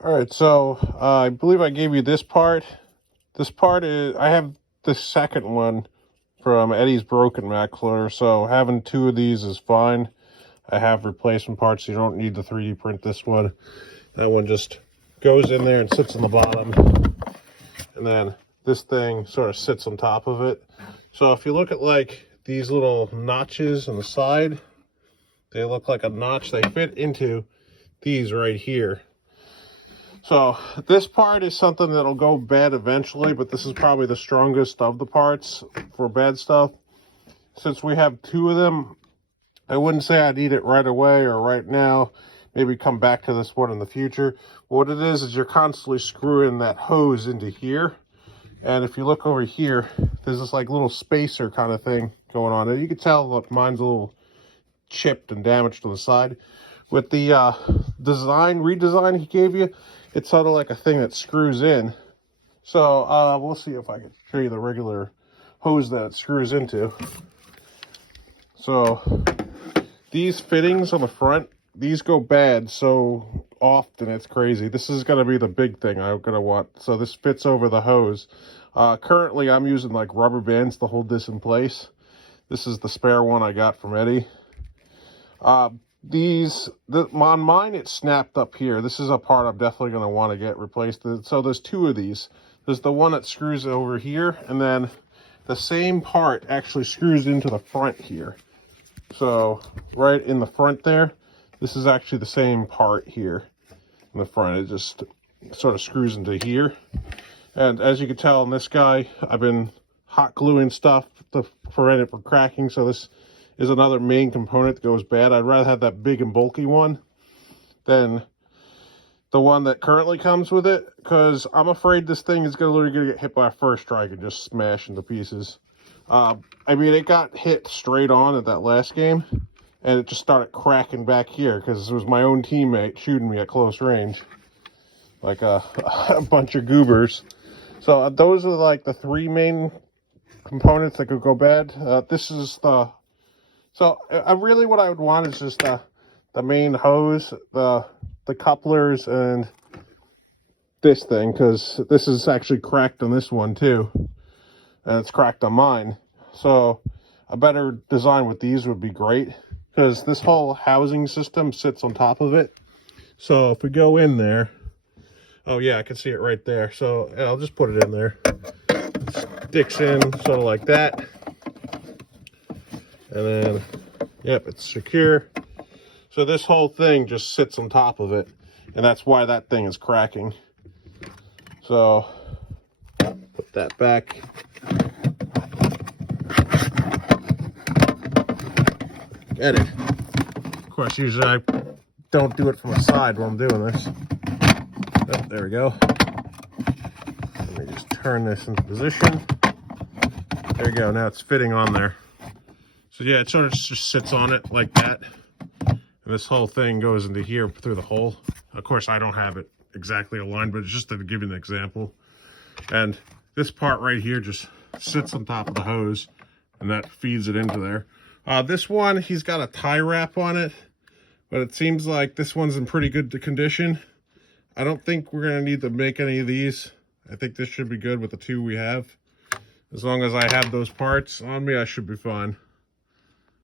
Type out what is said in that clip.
All right, so I believe I gave you this part. This part is, I have the second one from Eddie's broken Macler, so having two of these is fine. I have replacement parts, so you don't need to 3D print this one. That one just goes in there and sits on the bottom. And then this thing sort of sits on top of it. So if you look at like these little notches on the side, they look like a notch. They fit into these right here. So this part is something that'll go bad eventually, but this is probably the strongest of the parts for bad stuff. Since we have two of them, I wouldn't say I'd eat it right away or right now. Maybe come back to this one in the future. What it is you're constantly screwing that hose into here. And if you look over here, there's this like little spacer kind of thing going on. And you can tell, look, mine's a little chipped and damaged to the side. With the redesign he gave you, it's sort of like a thing that screws in. So we'll see if I can show you the regular hose that it screws into. So these fittings on the front, these go bad so often it's crazy. This is going to be the big thing I'm going to want. So this fits over the hose. Currently I'm using like rubber bands to hold this in place. This is the spare one I got from Eddie. On mine it snapped up here. This is a part I'm definitely going to want to get replaced. So there's two of these. There's the one that screws over here, and then the same part actually screws into the front here. So right in the front there, this is actually the same part here in the front. It just sort of screws into here. And as you can tell in this guy, I've been hot gluing stuff to prevent it from cracking. So this is another main component that goes bad. I'd rather have that big and bulky one than the one that currently comes with it, because I'm afraid this thing is literally going to get hit by a first strike and just smash into pieces. I mean, it got hit straight on at that last game, and it just started cracking back here because it was my own teammate shooting me at close range, like a bunch of goobers. So those are like the three main components that could go bad. This is the... So really what I would want is just the main hose, the couplers, and this thing, because this is actually cracked on this one too. And it's cracked on mine. So a better design with these would be great, because this whole housing system sits on top of it. So if we go in there, oh yeah, I can see it right there. So yeah, I'll just put it in there. It sticks in sort of like that. And then, yep, it's secure. So this whole thing just sits on top of it, and that's why that thing is cracking. So put that back. Get it. Of course, usually I don't do it from the side while I'm doing this. Oh, there we go. Let me just turn this into position. There we go. Now it's fitting on there. So yeah, it sort of just sits on it like that. And this whole thing goes into here through the hole. Of course, I don't have it exactly aligned, but it's just to give you an example. And this part right here just sits on top of the hose, and that feeds it into there. This one, he's got a tie wrap on it, but it seems like this one's in pretty good condition. I don't think we're going to need to make any of these. I think this should be good with the two we have. As long as I have those parts on me, I should be fine.